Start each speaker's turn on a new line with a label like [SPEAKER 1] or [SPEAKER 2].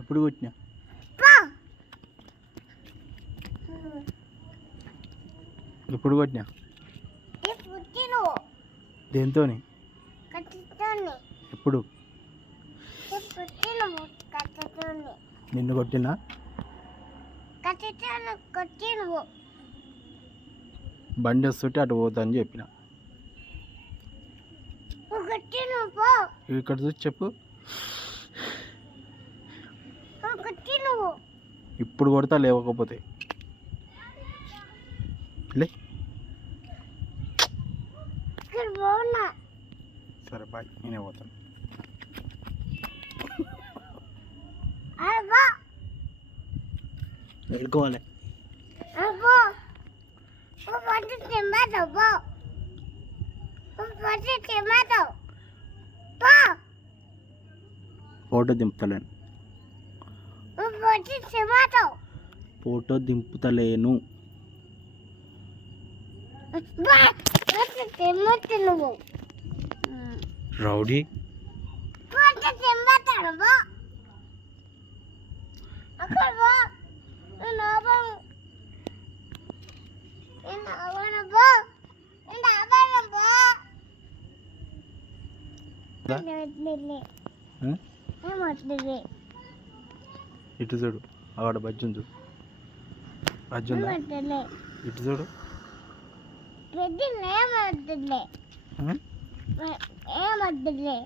[SPEAKER 1] ఎప్పుడు కొట్టినా? ఎప్పుడు కొట్టినా?
[SPEAKER 2] కట్టుతోని
[SPEAKER 1] ఎప్పుడు? నిన్ను కొట్టినా? బండి వస్తుంటే అటు పోతా అని చెప్పిన. ఇక్కడ చూసి చెప్పు. ఇప్పుడు కొడతా లేవకపోతే. లే. సరే బాయ్. నేనే పోతాను. వెళ్ళుకోవాలి ఫోటో దింపుతలేను.
[SPEAKER 2] తిమ్మతో
[SPEAKER 1] ఫోటో దింపుతలేను. రౌడీ?
[SPEAKER 2] పట్టు
[SPEAKER 1] ఇటు చూడు బజ్జుంది చూడు. బజ్జు ఉందా?
[SPEAKER 2] ఏమొద్దులే
[SPEAKER 1] ఇటు చూడు.
[SPEAKER 2] ఏమొద్దులే? ఏమొద్దులే.